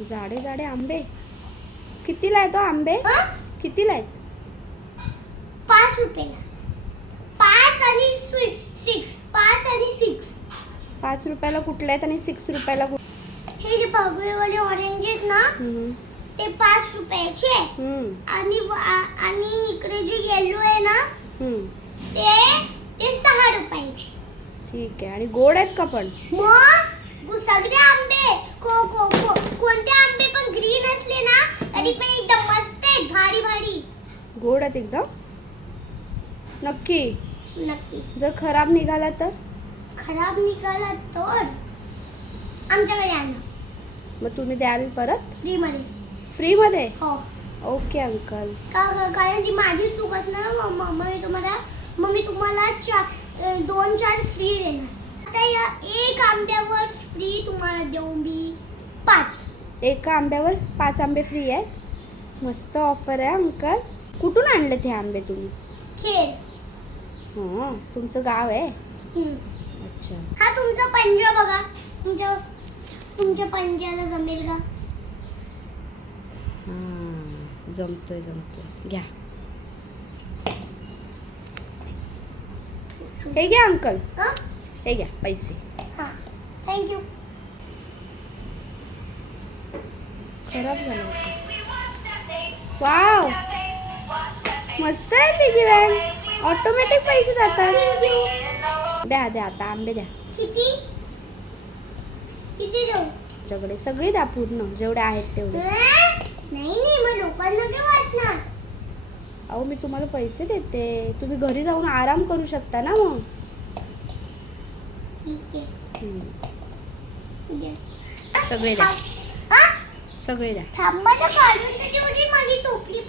जाडे जाडे आंबे. कितीला आहे तो आंबे? कितीला आहेत पाच रुपयाला. पाच आणि सिक्स पाच आणि सिक्स पाच रुपयाला कुठले आहेत आणि सिक्स रुपयाला कुठले हे जे भगवेवाले ऑरेंज आहेत ना ते पाच रुपयाचे आणि आणि इकडे जे येलो आहे ना. ते ते सहा रुपयाचे. ठीक आहे. आणि गोड आहेत का पण? मग सगळे आंबे. को को को कोणते आंबे पण ग्रीन असले ना तरी पण एकदम मस्त आहेत भारी भारी गोड आहेत एकदम. नक्की. नक्की. जर खराब निघाला तर? खराब निघाला तर आमच्याकडे आणा. मग तुम्ही द्याल परत? फ्री मध्ये फ्रीमध्ये? हो. Okay uncle. का का- कारण ती माझी चूक असणार ना मग मग मी तुम्हाला मग मी तुम्हाला चार अं, दोन चार फ्री देणार. आता या एक आंब्यावर फ्री तुम्हाला देऊ मी पाच. एका आंब्यावर पाच आंबे फ्री आहे मस्त ऑफर आहे अंकल. कुठून आणले ते आंबे तुम्ही? हां तुमचं गाव आहे. अच्छा. हा तुमचा पंजा बघा. तुमच्या तुमच्या पंजाला जमेल का? हां जमतोय जमतोय. घ्या. हे घ्या अंकल. हा? हे घ्या पैसे. हा. थँक्यू खराब झालं. वाव. मस्त आहे पिगी बँक ऑटोमॅटिक पैसे जातात. द्या द्या आता आंबे द्या. किती? किती देऊ? तुमच्याकडे सगळे द्या पूर्ण. जेवढे आहेत तेवढे. अं? नाही नाही मग लोकांना काय वाचणार? अहो मी तुम्हाला पैसे देते. तुम्ही घरी जाऊन आराम करू शकता ना मग. ठीक आहे. सगळे द्या? सगळे द्या. थांबा तर काढून तर तेवढी माझी टोपली